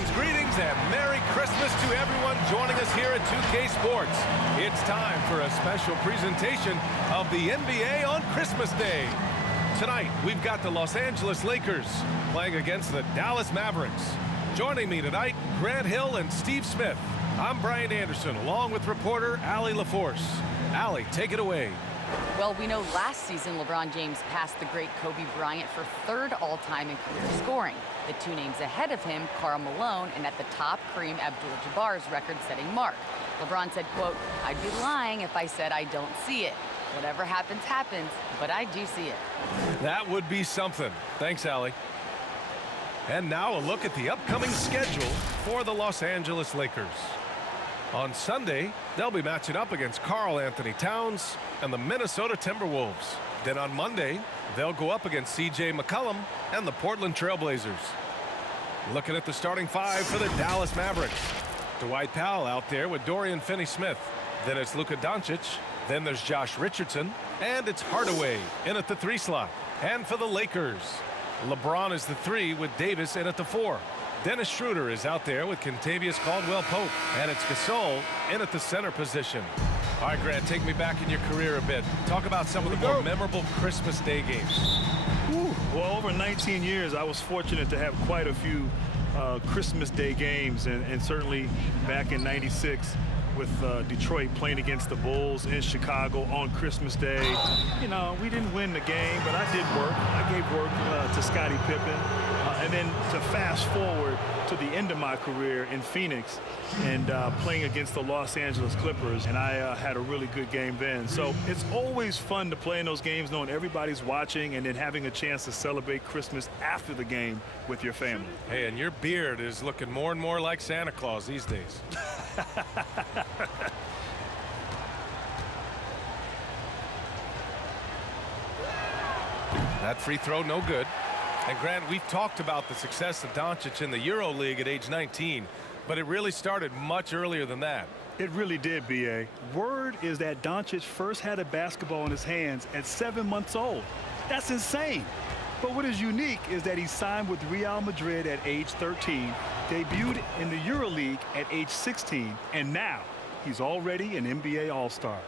season's greetings and Merry Christmas to everyone joining us here at 2K Sports. It's time for a special presentation of the NBA on Christmas Day. Tonight, we've got the Los Angeles Lakers playing against the Dallas Mavericks. Joining me tonight, Grant Hill and Steve Smith. I'm Brian Anderson, along with reporter Allie LaForce. Allie, take it away. Well, we know last season LeBron James passed the great Kobe Bryant for third all-time in career scoring. The two names ahead of him, Karl Malone, and at the top, Kareem Abdul-Jabbar's record-setting mark. LeBron said, quote, "I'd be lying if I said I don't see it. Whatever happens, happens, but I do see it." That would be something. Thanks, Allie. And now a look at the upcoming schedule for the Los Angeles Lakers. On Sunday, they'll be matching up against Karl Anthony Towns and the Minnesota Timberwolves. Then on Monday, they'll go up against C.J. McCollum and the Portland Trailblazers. Looking at the starting five for the Dallas Mavericks. Dwight Powell out there with Dorian Finney-Smith. Then it's Luka Doncic. Then there's Josh Richardson. And it's Hardaway in at the 3 slot. And for the Lakers, LeBron is the 3 with Davis in at the 4. Dennis Schroeder is out there with Kentavious Caldwell-Pope. And it's Gasol in at the center position. All right, Grant, take me back in your career a bit. Talk about some of the more memorable Christmas Day games. Well, over 19 years, I was fortunate to have quite a few Christmas Day games, and certainly back in '96 with Detroit playing against the Bulls in Chicago on Christmas Day. You know, we didn't win the game, but I did work. I gave work to Scottie Pippen. And then to fast forward to the end of my career in Phoenix and playing against the Los Angeles Clippers, and I had a really good game then. So it's always fun to play in those games knowing everybody's watching and then having a chance to celebrate Christmas after the game with your family. Hey, and your beard is looking more and more like Santa Claus these days. That free throw, no good. And Grant, we've talked about the success of Doncic in the Euro League at age 19, but it really started much earlier than that. It really did, B.A. Word is that Doncic first had a basketball in his hands at 7 months old. That's insane. But what is unique is that he signed with Real Madrid at age 13, debuted in the Euro League at age 16, and now he's already an NBA All-Star.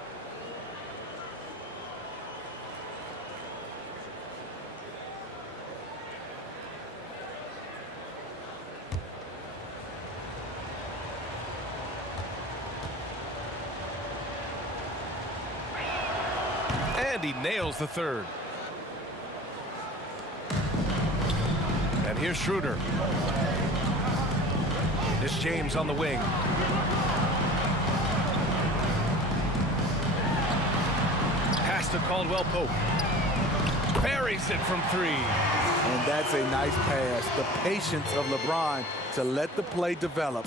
And he nails the third. And here's Schroeder. It's James on the wing. Pass to Caldwell-Pope. Buries it from 3. And that's a nice pass. The patience of LeBron to let the play develop.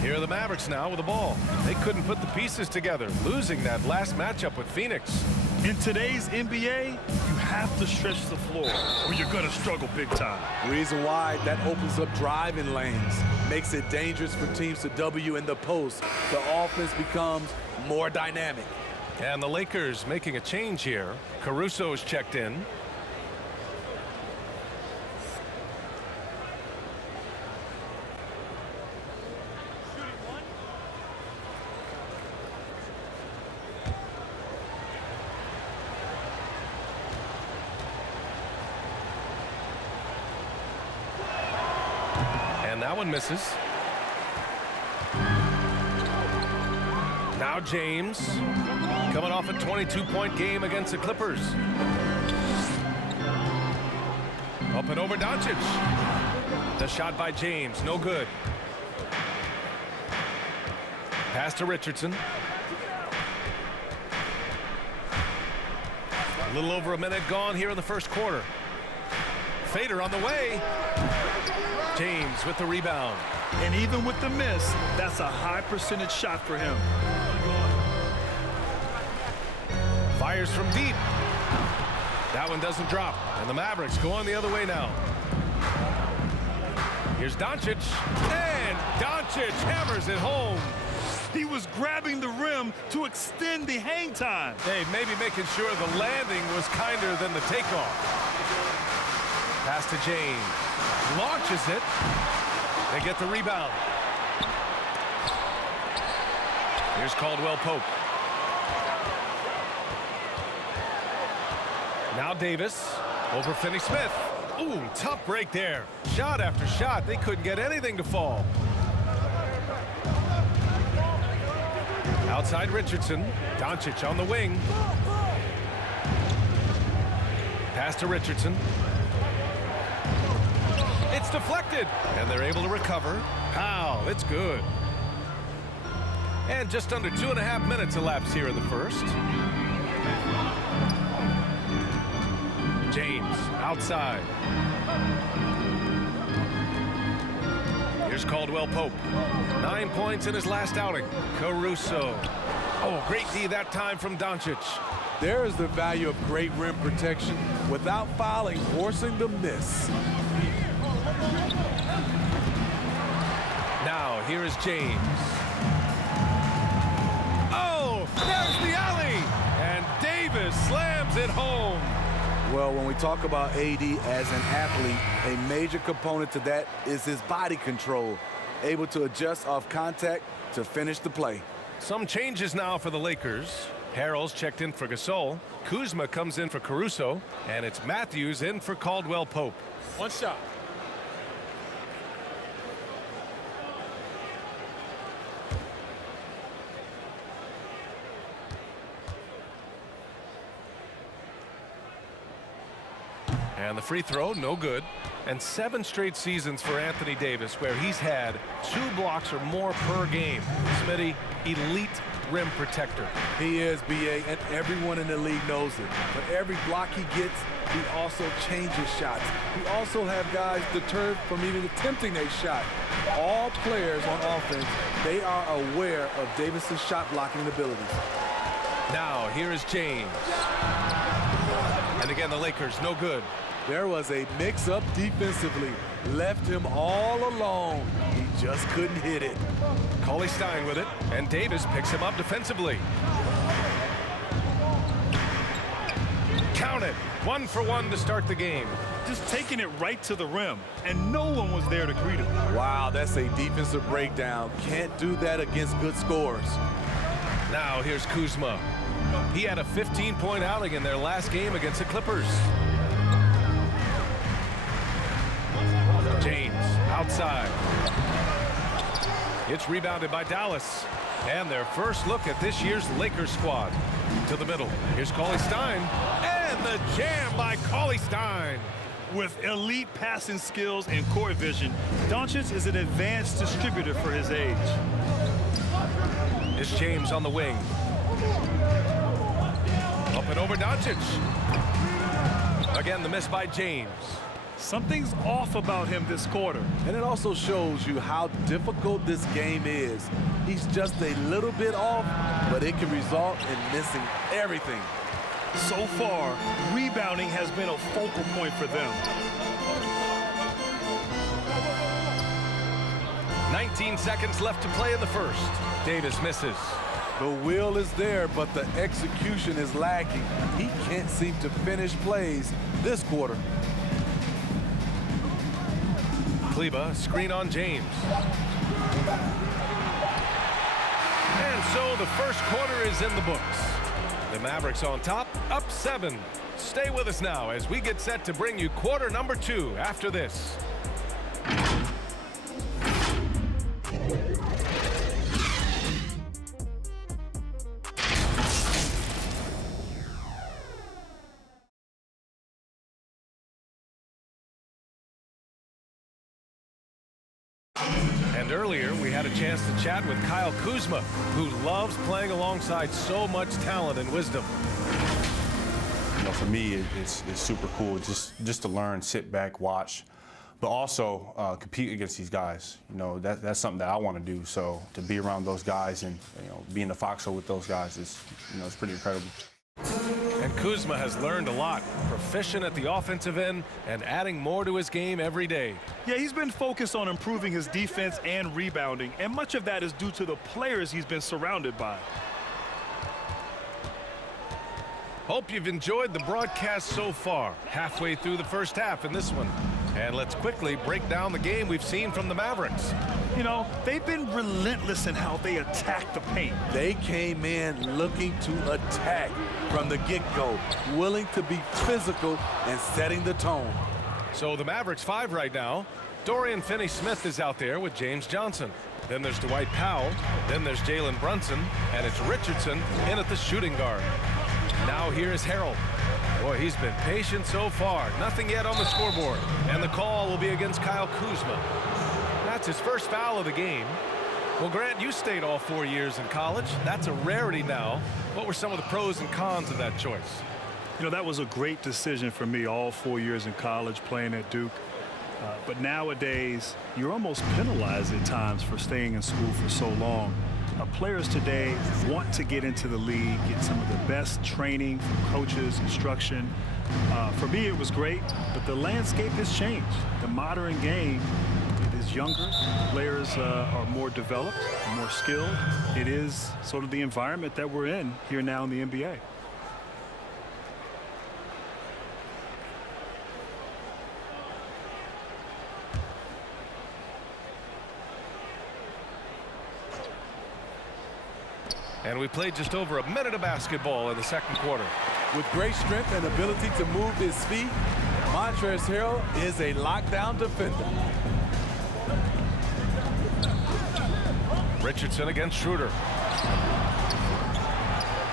Here are the Mavericks now with the ball. They couldn't put the pieces together, losing that last matchup with Phoenix. In today's NBA, you have to stretch the floor or you're going to struggle big time. Reason why that opens up driving lanes, makes it dangerous for teams to W in the post. The offense becomes more dynamic. And the Lakers making a change here. Caruso's checked in. And that one misses. Now James, coming off a 22-point game against the Clippers. Up and over Doncic. The shot by James, no good. Pass to Richardson. A little over a minute gone here in the first quarter. Fader on the way. James with the rebound. And even with the miss, that's a high percentage shot for him. Fires from deep. That one doesn't drop. And the Mavericks going the other way now. Here's Doncic. And Doncic hammers it home. He was grabbing the rim to extend the hang time. Hey, maybe making sure the landing was kinder than the takeoff. Pass to James. Launches it. They get the rebound. Here's Caldwell Pope. Now Davis over Finney-Smith. Ooh, tough break there. Shot after shot. They couldn't get anything to fall. Outside Richardson. Doncic on the wing. Pass to Richardson. It's deflected, and they're able to recover. Powell, it's good. And just under 2.5 minutes elapsed here in the first. James outside. Here's Caldwell Pope. 9 points in his last outing. Caruso. Oh, great D that time from Doncic. There is the value of great rim protection without fouling, forcing the miss. Now here is James. Oh, there's the alley. And Davis slams it home. Well, when we talk about AD as an athlete, a major component to that is his body control, able to adjust off contact to finish the play. Some changes now for the Lakers. Harrell's checked in for Gasol. Kuzma comes in for Caruso. And it's Matthews in for Caldwell Pope. One shot. And the free throw, no good. And 7 straight seasons for Anthony Davis where he's had 2 blocks or more per game. Smitty, elite rim protector. He is, B.A., and everyone in the league knows it. For every block he gets, he also changes shots. We also have guys deterred from even attempting a shot. All players on offense, they are aware of Davis's shot blocking abilities. Now, here is James. And again, the Lakers, no good. There was a mix-up defensively. Left him all alone. He just couldn't hit it. Cauley-Stein with it, and Davis picks him up defensively. Count it. 1 for 1 to start the game. Just taking it right to the rim, and no one was there to greet him. Wow, that's a defensive breakdown. Can't do that against good scorers. Now here's Kuzma. He had a 15-point outing in their last game against the Clippers. James outside. It's rebounded by Dallas. And their first look at this year's Lakers squad. To the middle. Here's Cauley-Stein. And the jam by Cauley-Stein. With elite passing skills and court vision, Doncic is an advanced distributor for his age. Here's James on the wing. Up and over Doncic. Again, the miss by James. Something's off about him this quarter. And it also shows you how difficult this game is. He's just a little bit off, but it can result in missing everything. So far, rebounding has been a focal point for them. 19 seconds left to play in the first. Davis misses. The will is there, but the execution is lacking. He can't seem to finish plays this quarter. Kleba, screen on James. And so the first quarter is in the books. The Mavericks on top, up 7. Stay with us now as we get set to bring you quarter number 2 after this. And earlier, we had a chance to chat with Kyle Kuzma, who loves playing alongside so much talent and wisdom. You know, for me, it's super cool just to learn, sit back, watch, but also compete against these guys. You know, that's something that I want to do. So to be around those guys and be in the foxhole with those guys is, it's pretty incredible. And Kuzma has learned a lot, proficient at the offensive end and adding more to his game every day. Yeah, he's been focused on improving his defense and rebounding, and much of that is due to the players he's been surrounded by. Hope you've enjoyed the broadcast so far. Halfway through the first half in this one. And let's quickly break down the game we've seen from the Mavericks. You know, they've been relentless in how they attack the paint. They came in looking to attack from the get-go, willing to be physical and setting the tone. So the Mavericks 5 right now. Dorian Finney-Smith is out there with James Johnson. Then there's Dwight Powell. Then there's Jalen Brunson. And it's Richardson in at the shooting guard. Now here is Harrell. Boy, he's been patient so far. Nothing yet on the scoreboard. And the call will be against Kyle Kuzma. That's his first foul of the game. Well, Grant, you stayed all 4 years in college. That's a rarity now. What were some of the pros and cons of that choice? You know, that was a great decision for me all 4 years in college playing at Duke. But nowadays, you're almost penalized at times for staying in school for so long. Players today want to get into the league, get some of the best training from coaches, instruction. For me, it was great, but the landscape has changed. The modern game, it is younger. Players are more developed, more skilled. It is sort of the environment that we're in here now in the NBA. And we played just over a minute of basketball in the second quarter. With great strength and ability to move his feet, Montrezl Harrell is a lockdown defender. Richardson against Schroeder.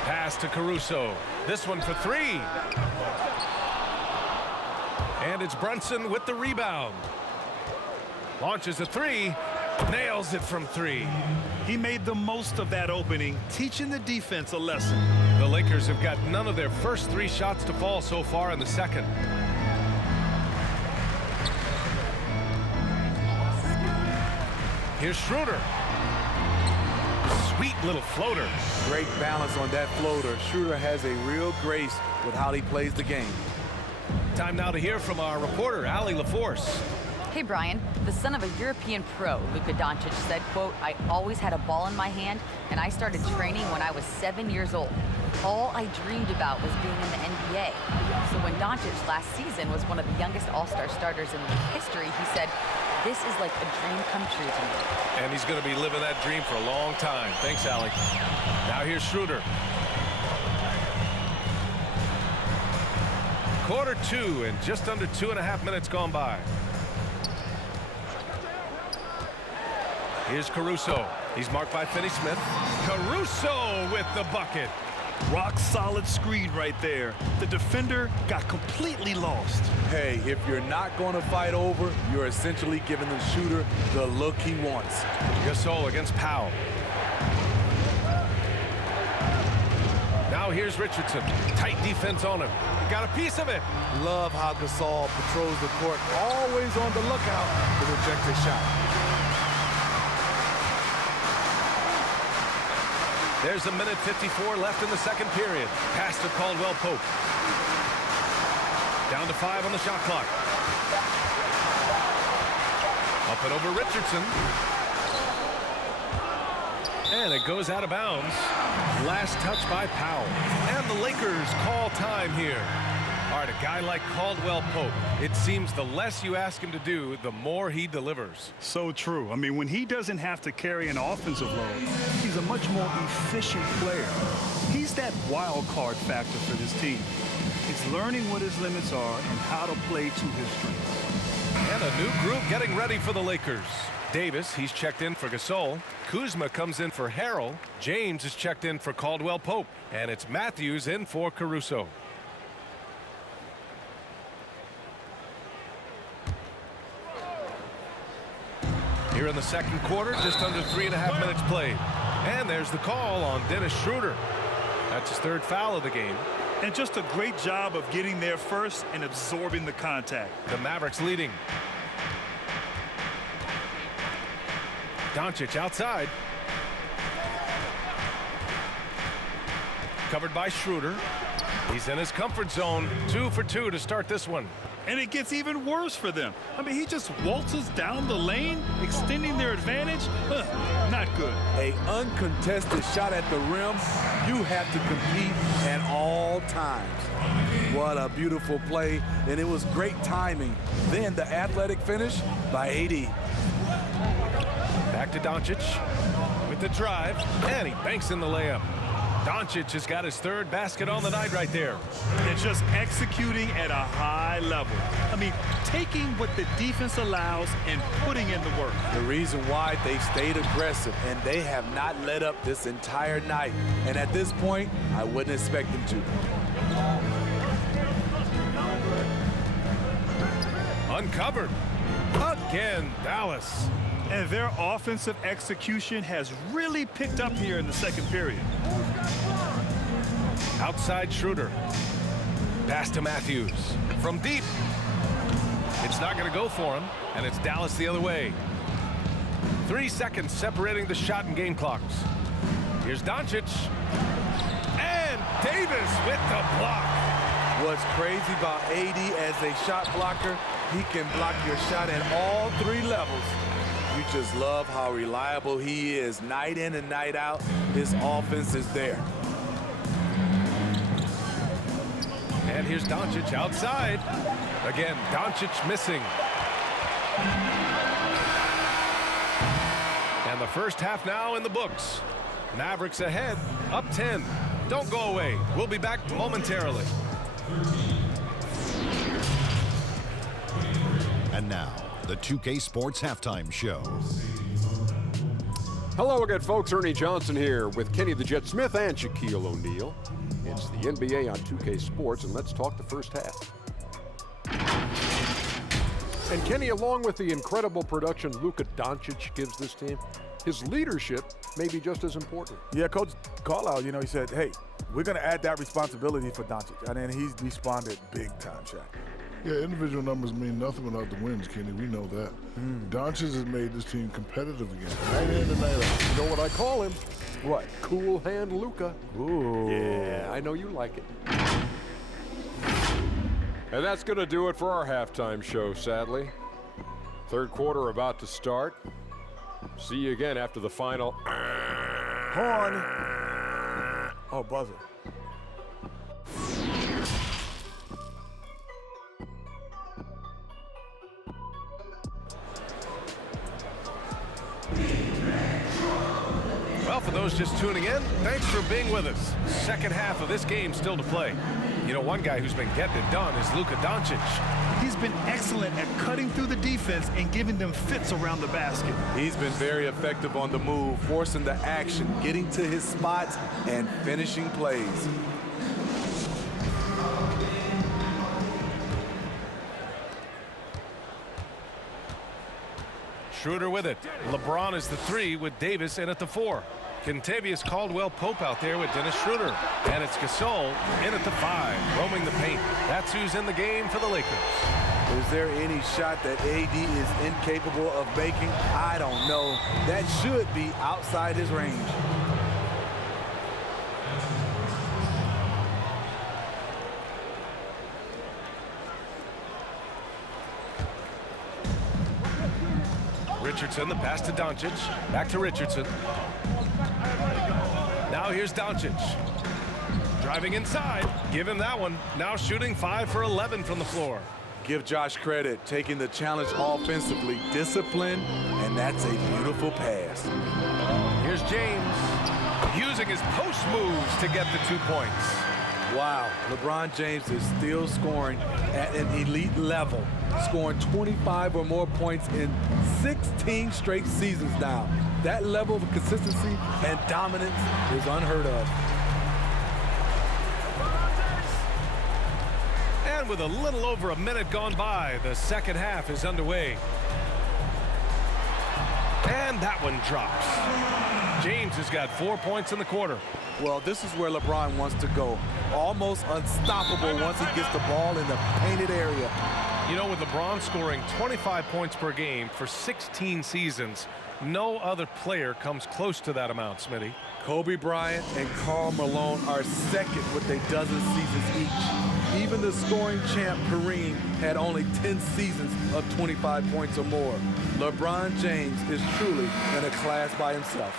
Pass to Caruso. This one for 3. And it's Brunson with the rebound. Launches a 3. Nails it from 3. He made the most of that opening, teaching the defense a lesson. The Lakers have got none of their first 3 shots to fall so far in the second. Here's Schroeder. Sweet little floater. Great balance on that floater. Schroeder has a real grace with how he plays the game. Time now to hear from our reporter, Allie LaForce. Hey, Brian, the son of a European pro, Luka Doncic, said, quote, "I always had a ball in my hand, and I started training when I was 7 years old. All I dreamed about was being in the NBA." So when Doncic last season was one of the youngest all-star starters in league history, he said, "This is like a dream come true to me." And he's going to be living that dream for a long time. Thanks, Allie. Now here's Schroeder. Quarter 2 and just under 2.5 minutes gone by. Here's Caruso. He's marked by Finney-Smith. Caruso with the bucket. Rock solid screen right there. The defender got completely lost. Hey, if you're not going to fight over, you're essentially giving the shooter the look he wants. Gasol against Powell. Now here's Richardson. Tight defense on him. He got a piece of it. Love how Gasol patrols the court, always on the lookout to reject a shot. There's 1:54 left in the second period. Pass to Caldwell Pope. Down to 5 on the shot clock. Up and over Richardson. And it goes out of bounds. Last touch by Powell. And the Lakers call time here. All right, a guy like Caldwell Pope, it seems the less you ask him to do, the more he delivers. So true. I mean, when he doesn't have to carry an offensive load, he's a much more efficient player. He's that wild card factor for this team. It's learning what his limits are and how to play to his strengths. And a new group getting ready for the Lakers. Davis, he's checked in for Gasol. Kuzma comes in for Harrell. James is checked in for Caldwell Pope. And it's Matthews in for Caruso. Here in the second quarter, just under 3.5 minutes played. And there's the call on Dennis Schroeder. That's his 3rd foul of the game. And just a great job of getting there first and absorbing the contact. The Mavericks leading. Doncic outside. Covered by Schroeder. He's in his comfort zone. 2 for 2 to start this one. And it gets even worse for them. I mean, he just waltzes down the lane, extending their advantage. Not good. A uncontested shot at the rim, you have to compete at all times. What a beautiful play, and it was great timing. Then the athletic finish by AD. Back to Doncic with the drive, and he banks in the layup. Doncic has got his 3rd basket on the night right there. And just executing at a high level. I mean, taking what the defense allows and putting in the work. The reason why they stayed aggressive, and they have not let up this entire night. And at this point, I wouldn't expect them to. Uncovered. Again, Dallas. And their offensive execution has really picked up here in the second period. Outside Schroeder. Pass to Matthews. From deep. It's not going to go for him, and it's Dallas the other way. 3 seconds separating the shot and game clocks. Here's Doncic. And Davis with the block. What's crazy about AD as a shot blocker, he can block your shot at all 3 levels. You just love how reliable he is night in and night out. His offense is there. And here's Doncic outside. Again, Doncic missing. And the first half now in the books. Mavericks ahead, up 10. Don't go away. We'll be back momentarily. And now, the 2K Sports Halftime Show. Hello again, folks. Ernie Johnson here with Kenny the Jet Smith and Shaquille O'Neal. It's the NBA on 2K Sports, and let's talk the first half. And Kenny, along with the incredible production Luka Doncic gives this team, his leadership may be just as important. Yeah, Coach Carlisle, he said, hey, we're going to add that responsibility for Doncic. And then he's responded big time, Shaq. Yeah, individual numbers mean nothing without the wins, Kenny. We know that. Doncic has made this team competitive again, night in and night out. You know what I call him? What? Cool hand Luka. Ooh. Yeah, I know you like it. And that's going to do it for our halftime show, sadly. Third quarter about to start. See you again after the final. Horn. Oh, buzzer. Well, for those just tuning in, thanks for being with us. Second half of this game still to play. You know, one guy who's been getting it done is Luka Doncic. He's been excellent at cutting through the defense and giving them fits around the basket. He's been very effective on the move, forcing the action, getting to his spots, and finishing plays. Schroeder with it. LeBron is the 3 with Davis in at the 4. Kentavious Caldwell-Pope out there with Dennis Schroeder. And it's Gasol in at the 5, roaming the paint. That's who's in the game for the Lakers. Is there any shot that AD is incapable of making? I don't know. That should be outside his range. Richardson, the pass to Doncic. Back to Richardson. Now here's Doncic. Driving inside. Give him that one. Now shooting 5 for 11 from the floor. Give Josh credit, taking the challenge offensively, discipline, and that's a beautiful pass. Here's James, using his post moves to get the 2 points. Wow, LeBron James is still scoring at an elite level, scoring 25 or more points in 16 straight seasons now. That level of consistency and dominance is unheard of. And with a little over a minute gone by, the second half is underway. And that one drops. James has got 4 points in the quarter. Well, this is where LeBron wants to go. Almost unstoppable once he gets the ball in the painted area. You know, with LeBron scoring 25 points per game for 16 seasons, No other player comes close to that amount, Smitty. Kobe Bryant and Karl Malone are second with a dozen seasons each. Even the scoring champ Kareem had only 10 seasons of 25 points or more. LeBron James is truly in a class by himself.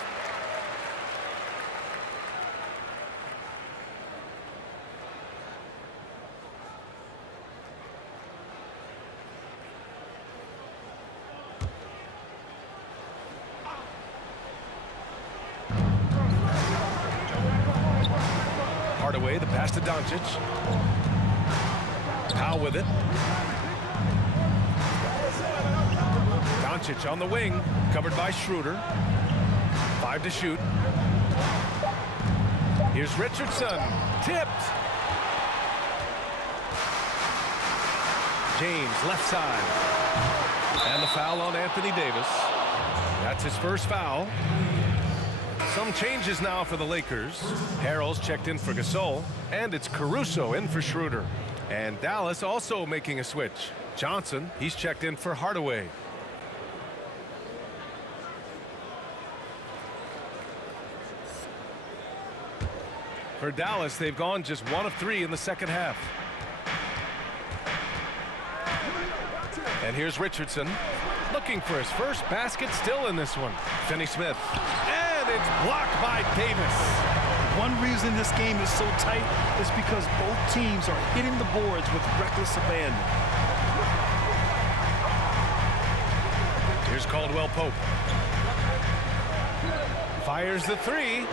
Hardaway, the pass to Doncic. Powell with it. Doncic on the wing, covered by Schroeder. 5 to shoot. Here's Richardson, tipped. James, left side. And the foul on Anthony Davis. That's his first foul. Some changes now for the Lakers. Harrell's checked in for Gasol, and it's Caruso in for Schroeder. And Dallas also making a switch. Johnson, he's checked in for Hardaway. For Dallas, they've gone just 1 of 3 in the second half. And here's Richardson, looking for his first basket, still in this one. Finney-Smith. And it's blocked by Davis. One reason this game is so tight is because both teams are hitting the boards with reckless abandon. Here's Caldwell Pope. Fires the 3.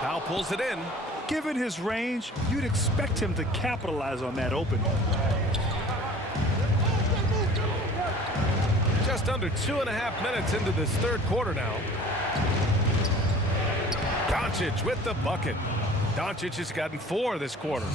Powell pulls it in. Given his range, you'd expect him to capitalize on that opening. Just under 2.5 minutes into this third quarter now. Doncic with the bucket. Doncic has gotten 4 this quarter.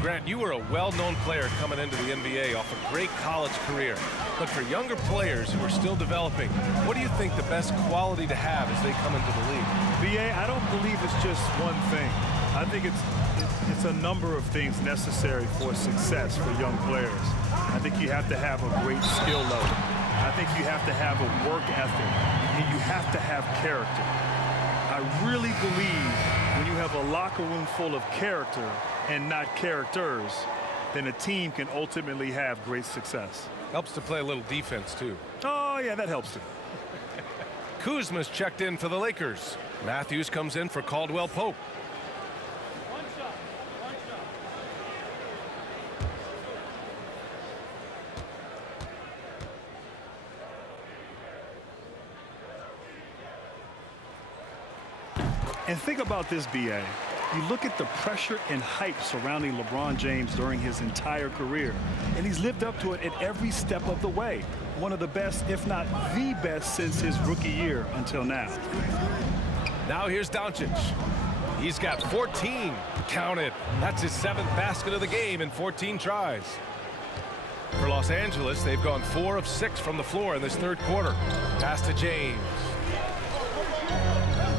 Grant, you were a well-known player coming into the NBA off a great college career. But for younger players who are still developing, what do you think the best quality to have as they come into the league? BA, I don't believe it's just one thing. I think it's a number of things necessary for success for young players. I think you have to have a great skill level. I think you have to have a work ethic, and you have to have character. I really believe when you have a locker room full of character and not characters, then a team can ultimately have great success. Helps to play a little defense, too. Oh, yeah, that helps too. Kuzma's checked in for the Lakers. Matthews comes in for Caldwell Pope. And think about this, BA. You look at the pressure and hype surrounding LeBron James during his entire career, and he's lived up to it at every step of the way. One of the best, if not the best, since his rookie year until now. Now here's Doncic. He's got 14. Count it. That's his 7th basket of the game in 14 tries. For Los Angeles, they've gone 4 of 6 from the floor in this third quarter. Pass to James.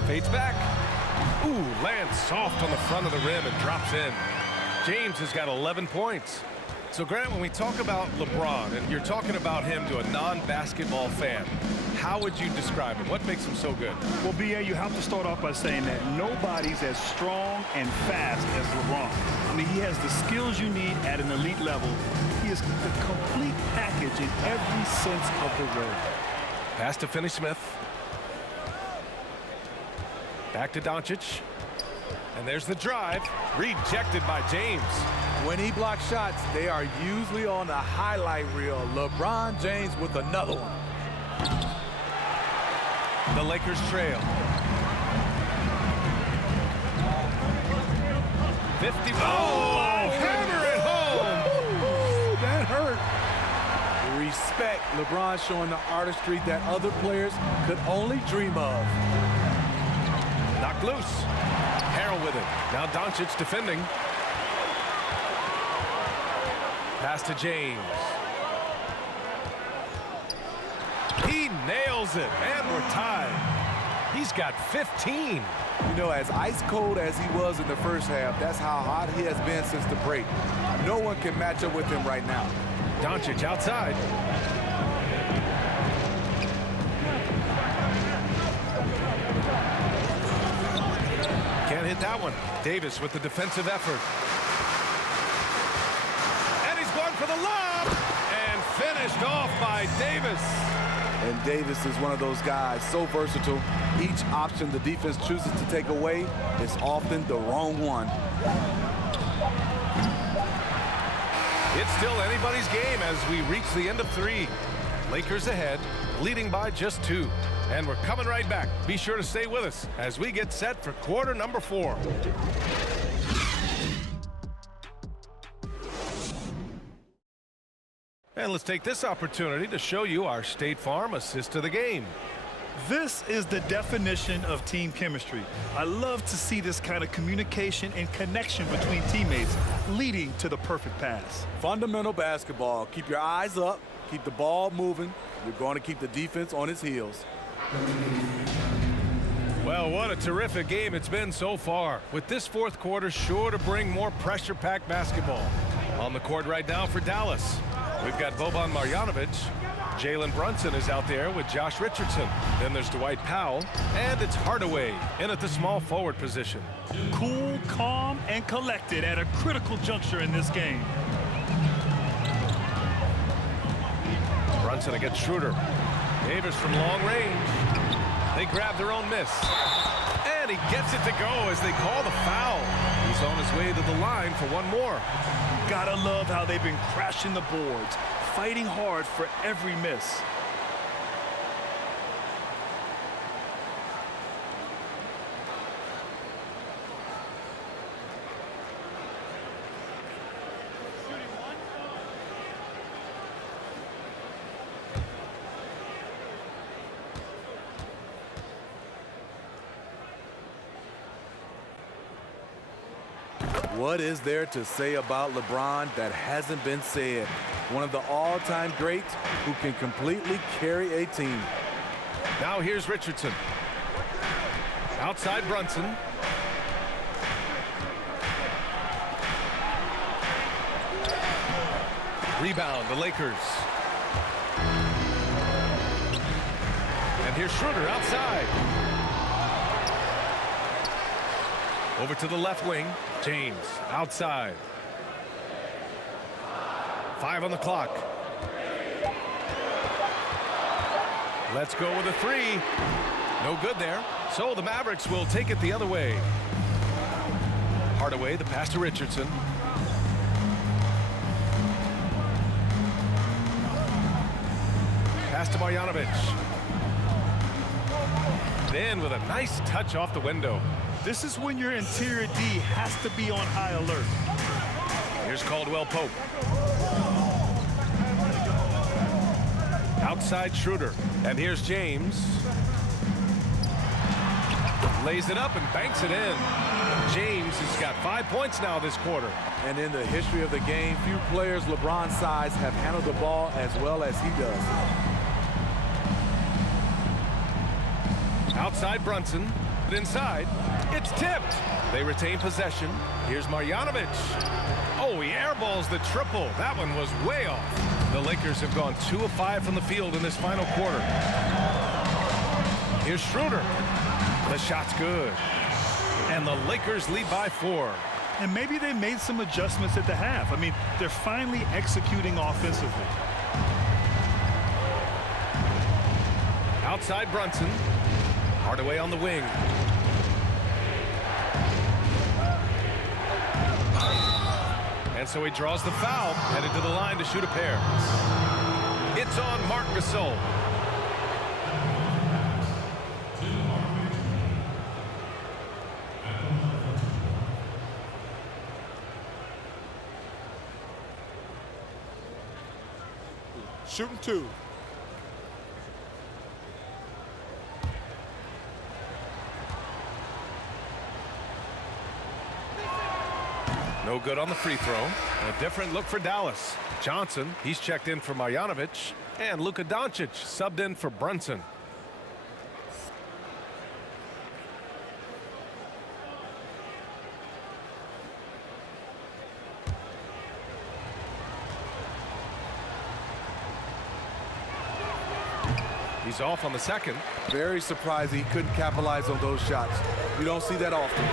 Fades back. Ooh, lands soft on the front of the rim and drops in. James has got 11 points. So, Grant, when we talk about LeBron, and you're talking about him to a non-basketball fan, how would you describe him? What makes him so good? Well, BA, you have to start off by saying that nobody's as strong and fast as LeBron. I mean, he has the skills you need at an elite level. He is the complete package in every sense of the word. Pass to Finney-Smith. Back to Doncic. And there's the drive. Rejected by James. When he blocks shots, they are usually on the highlight reel. LeBron James with another one. The Lakers trail. 50. Oh, hammer it home. Ooh, that hurt. Respect. LeBron showing the artistry that other players could only dream of. Knocked loose. Harrell with it. Now Doncic defending. Pass to James. He nails it, and we're tied. He's got 15. You know, as ice cold as he was in the first half, that's how hot he has been since the break. No one can match up with him right now. Doncic outside. can't hit that one. Davis with the defensive effort. And he's going for the lob. And finished off by Davis. And Davis is one of those guys, so versatile. Each option the defense chooses to take away is often the wrong one. It's still anybody's game as we reach the end of 3. Lakers ahead, leading by just 2. And we're coming right back. Be sure to stay with us as we get set for quarter number 4. And let's take this opportunity to show you our State Farm assist of the game. This is the definition of team chemistry. I love to see this kind of communication and connection between teammates leading to the perfect pass. Fundamental basketball. Keep your eyes up. Keep the ball moving. You're going to keep the defense on its heels. Well, what a terrific game it's been so far, with this fourth quarter sure to bring more pressure-packed basketball. On the court right now for Dallas, we've got Boban Marjanovic. Jalen Brunson is out there with Josh Richardson. Then there's Dwight Powell, and it's Hardaway in at the small forward position. Cool, calm, and collected at a critical juncture in this game. Brunson against Schroeder. Davis from long range. They grab their own miss. And he gets it to go as they call the foul. He's on his way to the line for one more. Gotta love how they've been crashing the boards, fighting hard for every miss. What is there to say about LeBron that hasn't been said? One of the all-time greats who can completely carry a team. Now here's Richardson. Outside Brunson. Rebound, the Lakers. And here's Schroeder outside. Over to the left wing. James outside. 5 on the clock. Let's go with a 3. No good there. So the Mavericks will take it the other way. Hardaway, the pass to Richardson. Pass to Marjanovic. Then with a nice touch off the window. This is when your interior D has to be on high alert. Here's Caldwell Pope. Outside Schroeder. And here's James. Lays it up and banks it in. James has got 5 points now this quarter. And in the history of the game, few players LeBron's size have handled the ball as well as he does. Outside Brunson. Inside. It's tipped. They retain possession. Here's Marjanovic. Oh, he airballs the triple. That one was way off. The Lakers have gone 2 of 5 from the field in this final quarter. Here's Schroeder. The shot's good. And the Lakers lead by 4. And maybe they made some adjustments at the half. I mean, they're finally executing offensively. Outside Brunson. Hardaway on the wing. And so he draws the foul, headed to the line to shoot a pair. It's on Marc Gasol. Shooting 2. No good on the free throw. A different look for Dallas. Johnson, he's checked in for Marjanovic. And Luka Doncic subbed in for Brunson. He's off on the second. Very surprising he couldn't capitalize on those shots. You don't see that often.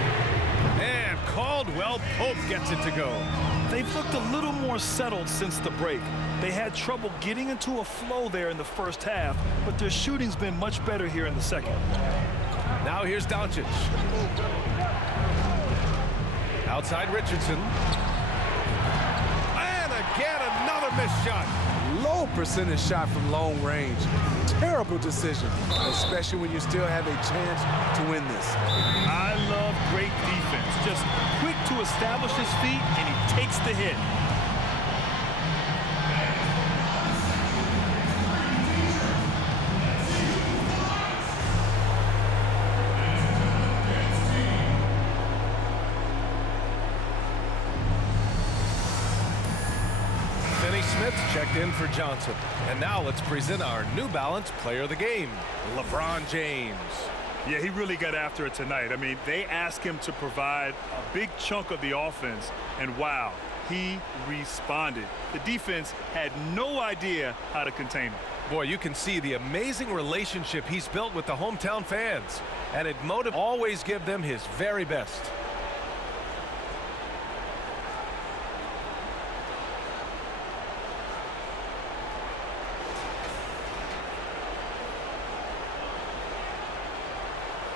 And Caldwell Pope gets it to go. They've looked a little more settled since the break. They had trouble getting into a flow there in the first half, but their shooting's been much better here in the second. Now here's Doncic. Outside Richardson. And again, another missed shot. Low percentage shot from long range. Terrible decision, especially when you still have a chance to win this. I love great defense. Just quick to establish his feet, and he takes the hit. Smith checked in for Johnson. And now let's present our New Balance player of the game, LeBron James. Yeah, he really got after it tonight. I mean, they asked him to provide a big chunk of the offense, and wow, he responded. The defense had no idea how to contain him. Boy, you can see the amazing relationship he's built with the hometown fans, and it motivates always give them his very best.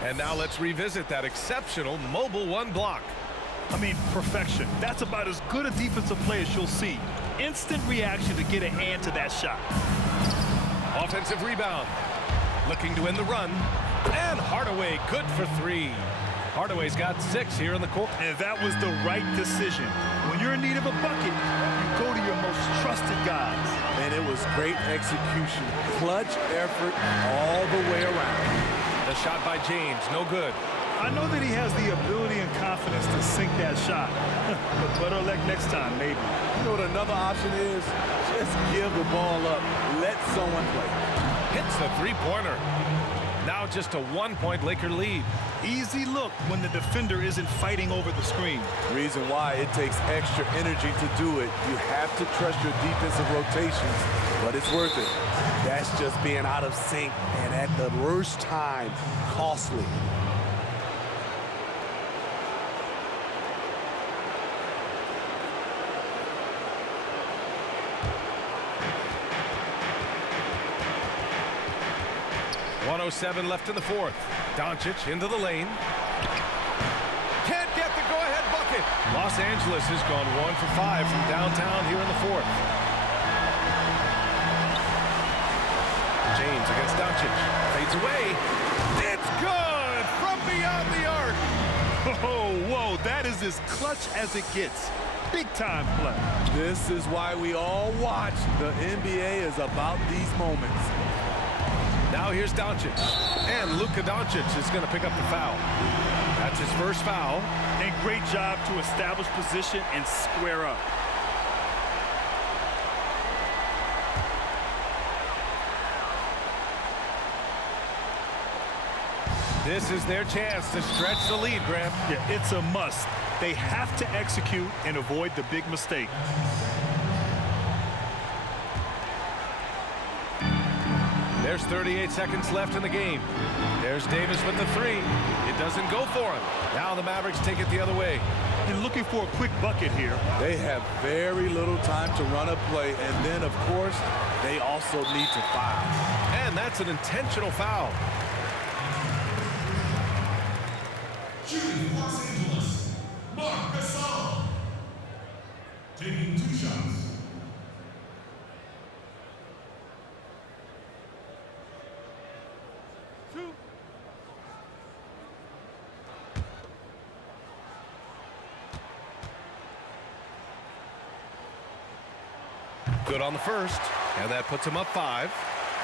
And now let's revisit that exceptional mobile one block. I mean, perfection. That's about as good a defensive play as you'll see. Instant reaction to get a hand to that shot. Offensive rebound. Looking to win the run. And Hardaway good for three. Hardaway's got 6 here in the court. And that was the right decision. When you're in need of a bucket, you go to your most trusted guys. And it was great execution. Clutch effort all the way around. The shot by James, no good. I know that he has the ability and confidence to sink that shot. But better luck next time, maybe. You know what another option is? Just give the ball up. Let someone play. Hits the three-pointer. Now just a 1-point Laker lead. Easy look when the defender isn't fighting over the screen. Reason why it takes extra energy to do it. You have to trust your defensive rotations, but it's worth it. That's just being out of sync and at the worst time, costly. .107 left in the fourth. Doncic into the lane. Can't get the go-ahead bucket. Los Angeles has gone 1 for 5 from downtown here in the fourth. James against Doncic. Fades away. It's good from beyond the arc. Oh, whoa, that is as clutch as it gets. Big-time play. This is why we all watch. The NBA is about these moments. Now here's Doncic. And Luka Doncic is going to pick up the foul. That's his first foul. And great job to establish position and square up. This is their chance to stretch the lead, Grant. Yeah, it's a must. They have to execute and avoid the big mistake. There's 38 seconds left in the game. There's Davis with the three. It doesn't go for him. Now the Mavericks take it the other way. And looking for a quick bucket here. They have very little time to run a play, and then, of course, they also need to foul. And that's an intentional foul. Shooting Los Angeles, Marc Gasol. Taking 2 shots. Good on the first, and that puts him up 5.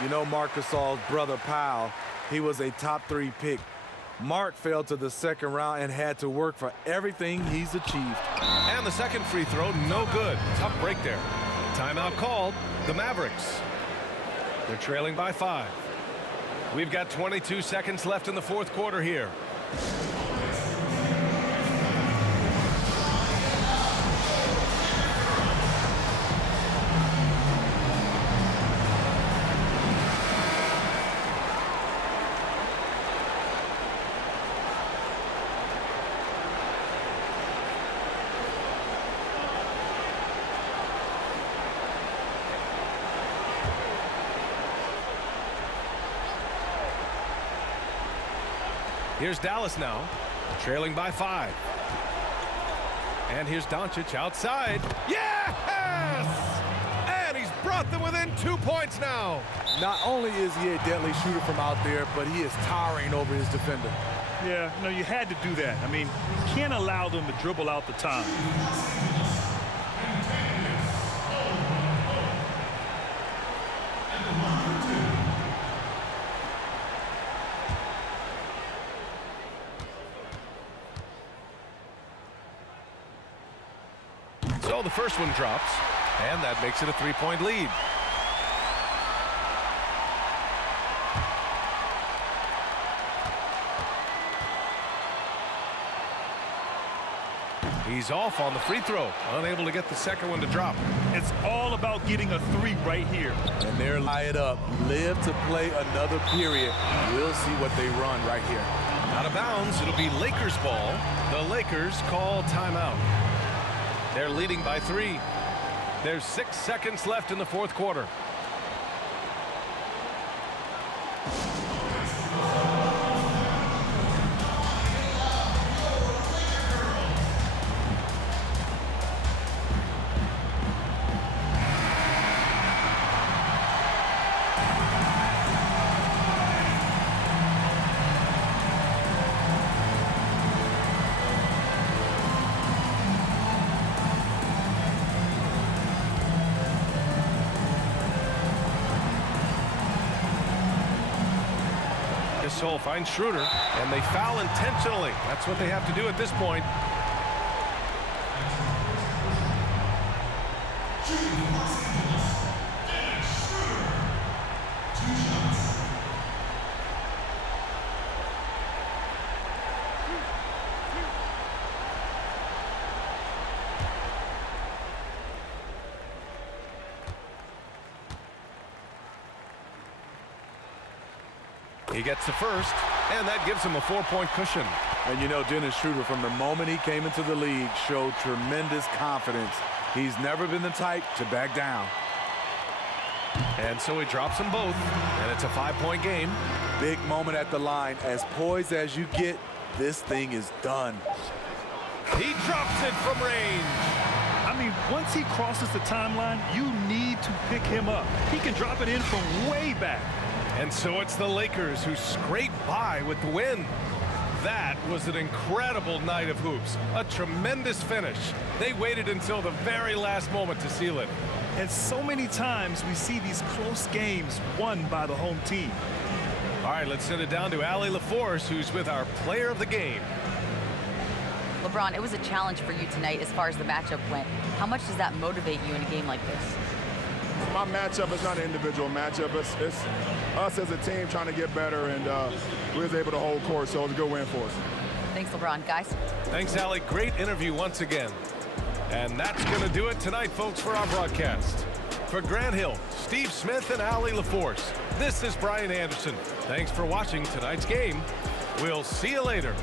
You know Marc Gasol's brother, Powell, he was a top 3 pick. Mark fell to the second round and had to work for everything he's achieved. And the second free throw, no good. Tough break there. Timeout called, the Mavericks. They're trailing by 5. We've got 22 seconds left in the fourth quarter here. Here's Dallas now, trailing by 5. And here's Doncic outside. Yes! And he's brought them within 2 points now. Not only is he a deadly shooter from out there, but he is towering over his defender. Yeah, no, you had to do that. I mean, you can't allow them to dribble out the time. So the first one drops, and that makes it a 3-point lead. He's off on the free throw, unable to get the second one to drop. It's all about getting a 3 right here. And they're light up. Live to play another period. We'll see what they run right here. Out of bounds, it'll be Lakers ball. The Lakers call timeout. They're leading by 3. There's 6 seconds left in the fourth quarter. Gasol finds Schroeder, and they foul intentionally. That's what they have to do at this point. He gets the first, and that gives him a 4-point cushion. And you know, Dennis Schroeder, from the moment he came into the league, showed tremendous confidence. He's never been the type to back down. And so he drops them both, and it's a 5-point game. Big moment at the line. As poised as you get, this thing is done. He drops it from range. I mean, once he crosses the timeline, you need to pick him up. He can drop it in from way back. And so it's the Lakers who scrape by with the win. That was an incredible night of hoops. A tremendous finish. They waited until the very last moment to seal it. And so many times we see these close games won by the home team. All right, let's send it down to Allie LaForce, who's with our player of the game. LeBron, it was a challenge for you tonight as far as the matchup went. How much does that motivate you in a game like this? My matchup is not an individual matchup. It's us as a team trying to get better, and we was able to hold court, so it was a good win for us. Thanks, LeBron. Guys? Thanks, Allie. Great interview once again. And that's going to do it tonight, folks, for our broadcast. For Grant Hill, Steve Smith, and Allie LaForce, this is Brian Anderson. Thanks for watching tonight's game. We'll see you later.